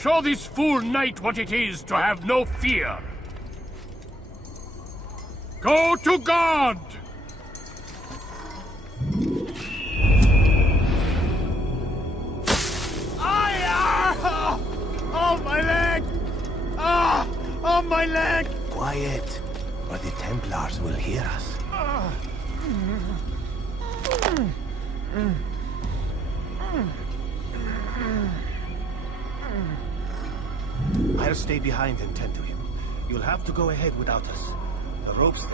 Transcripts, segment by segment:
Show this fool knight what it is to have no fear. Go to God! Oh, my leg! Ah! Oh, my leg! Quiet, or the Templars will hear us. I'll stay behind and tend to him. You'll have to go ahead without us. The rope's there.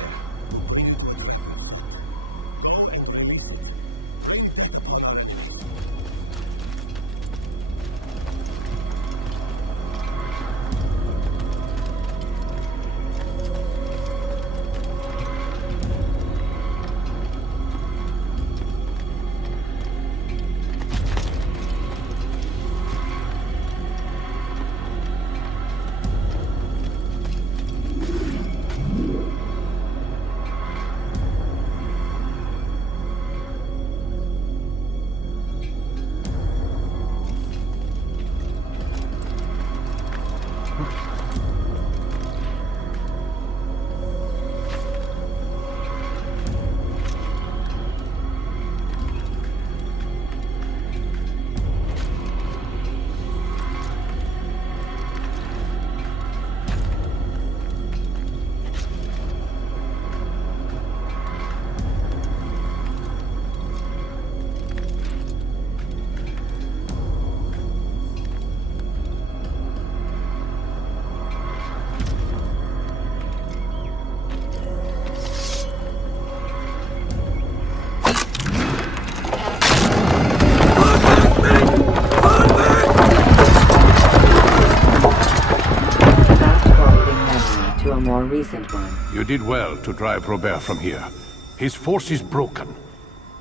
Recent one. You did well to drive Robert from here. His force is broken.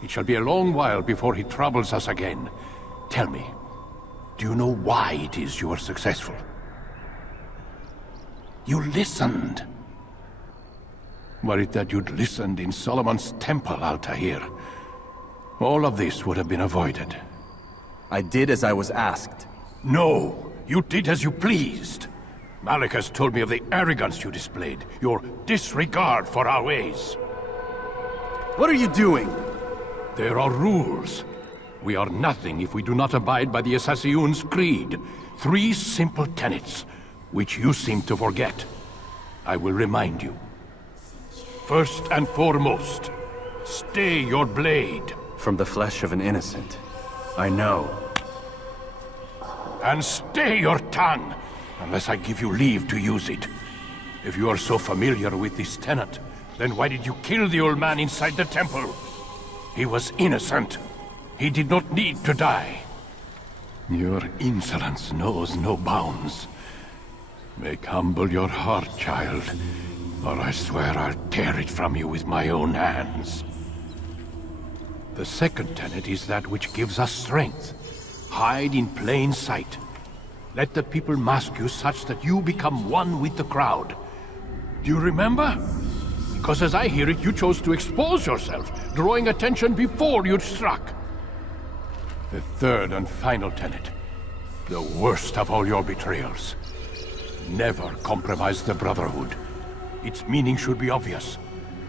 It shall be a long while before he troubles us again. Tell me, do you know why it is you were successful? You listened. Were it that you'd listened in Solomon's temple, Altair, all of this would have been avoided. I did as I was asked. No, you did as you pleased. Malik has told me of the arrogance you displayed, your disregard for our ways. What are you doing? There are rules. We are nothing if we do not abide by the Assassin's creed. 3 simple tenets, which you seem to forget. I will remind you. First and foremost, stay your blade. From the flesh of an innocent. I know. And stay your tongue, unless I give you leave to use it. If you are so familiar with this tenet, then why did you kill the old man inside the temple? He was innocent. He did not need to die. Your insolence knows no bounds. Make humble your heart, child, or I swear I'll tear it from you with my own hands. The second tenet is that which gives us strength. Hide in plain sight. Let the people mask you such that you become one with the crowd. Do you remember? Because as I hear it, you chose to expose yourself, drawing attention before you'd struck. The third and final tenet. The worst of all your betrayals. Never compromise the Brotherhood. Its meaning should be obvious.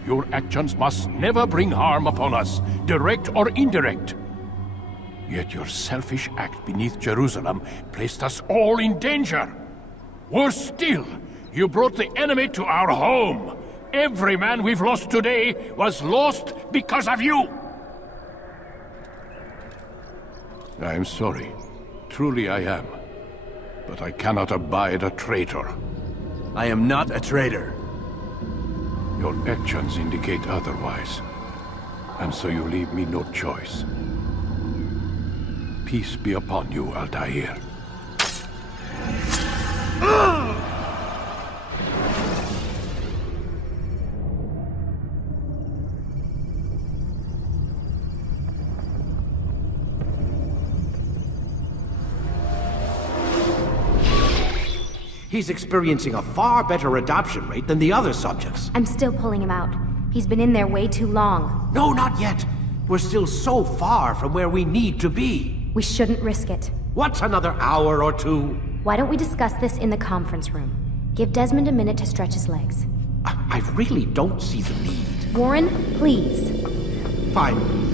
Your actions must never bring harm upon us, direct or indirect. Yet your selfish act beneath Jerusalem placed us all in danger. Worse still, you brought the enemy to our home. Every man we've lost today was lost because of you. I am sorry. Truly I am. But I cannot abide a traitor. I am not a traitor. Your actions indicate otherwise. And so you leave me no choice. Peace be upon you, Altair. He's experiencing a far better adoption rate than the other subjects. I'm still pulling him out. He's been in there way too long. No, not yet. We're still so far from where we need to be. We shouldn't risk it. What's another hour or two? Why don't we discuss this in the conference room? Give Desmond a minute to stretch his legs. I really don't see the need. Warren, please. Fine.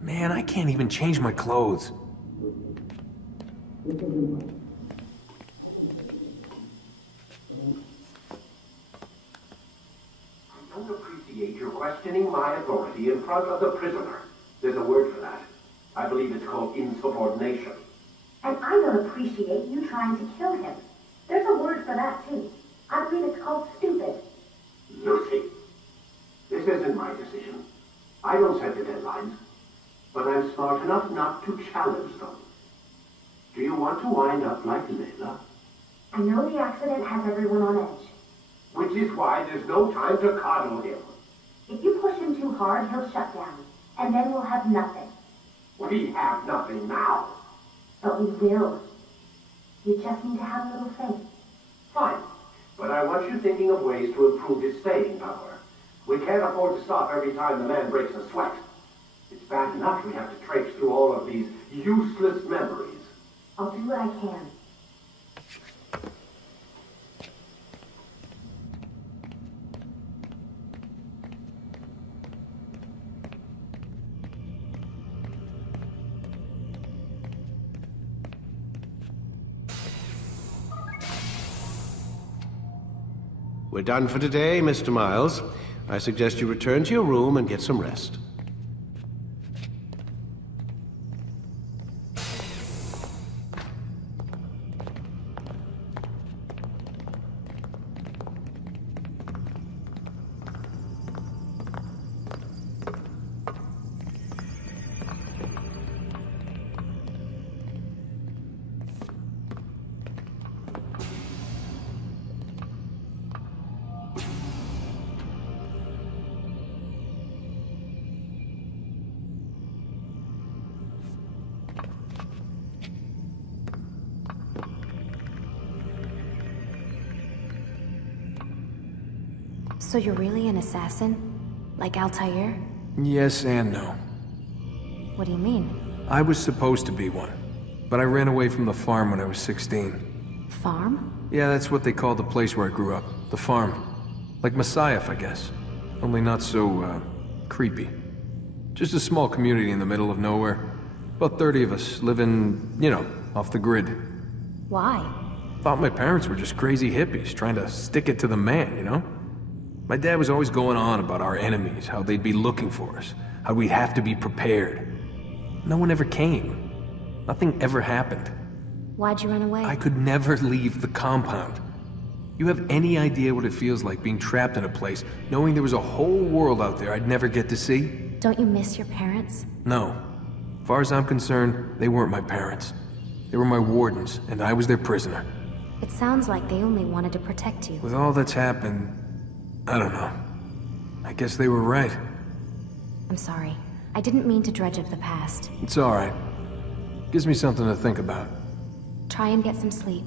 Man, I can't even change my clothes. I don't appreciate your questioning my authority in front of the prisoner. There's a word for that. I believe it's called insubordination. And I don't appreciate you trying to kill him. There's a word for that, too. I believe it's called stupid. Lucy, this isn't my decision. I don't set the deadlines, but I'm smart enough not to challenge them. Do you want to wind up like Layla? I know the accident has everyone on edge. Which is why there's no time to coddle him. If you push him too hard, he'll shut down, and then we'll have nothing. We have nothing now. But we will. You just need to have a little faith. Fine, but I want you thinking of ways to improve his staying power. We can't afford to stop every time the man breaks a sweat. It's bad enough we have to traipse through all of these useless memories. I'll do what I can. We're done for today, Mr. Miles. I suggest you return to your room and get some rest. So you're really an assassin? Like Altair? Yes and no. What do you mean? I was supposed to be one, but I ran away from the farm when I was 16. Farm? Yeah, that's what they called the place where I grew up. The farm. Like Messiah, I guess. Only not so, creepy. Just a small community in the middle of nowhere. About 30 of us, living, you know, off the grid. Why? Thought my parents were just crazy hippies, trying to stick it to the man, you know? My dad was always going on about our enemies, how they'd be looking for us, how we'd have to be prepared. No one ever came. Nothing ever happened. Why'd you run away? I could never leave the compound. You have any idea what it feels like being trapped in a place, knowing there was a whole world out there I'd never get to see? Don't you miss your parents? No. As far as I'm concerned, they weren't my parents. They were my wardens, and I was their prisoner. It sounds like they only wanted to protect you. With all that's happened, I don't know. I guess they were right. I'm sorry. I didn't mean to dredge up the past. It's alright. Gives me something to think about. Try and get some sleep.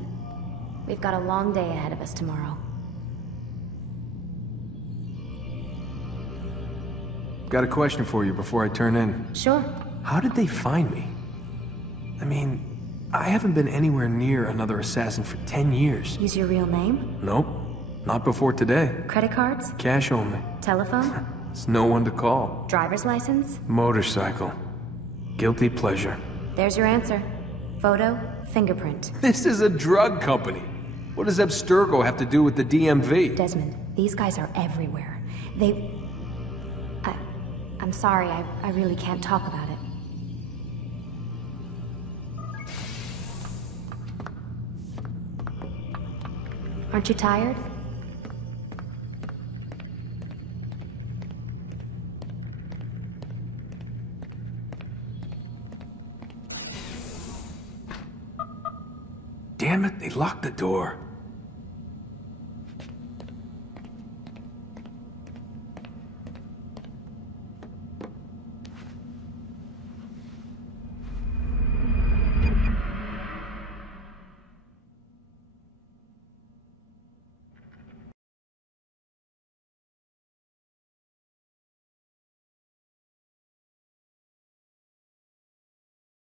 We've got a long day ahead of us tomorrow. Got a question for you before I turn in. Sure. How did they find me? I mean, I haven't been anywhere near another assassin for 10 years. Use your real name? Nope. Not before today. Credit cards? Cash only. Telephone? There's no one to call. Driver's license? Motorcycle. Guilty pleasure. There's your answer. Photo, fingerprint. This is a drug company. What does Abstergo have to do with the DMV? Desmond, these guys are everywhere. I'm sorry, I really can't talk about it. Aren't you tired? Damn it, they locked the door.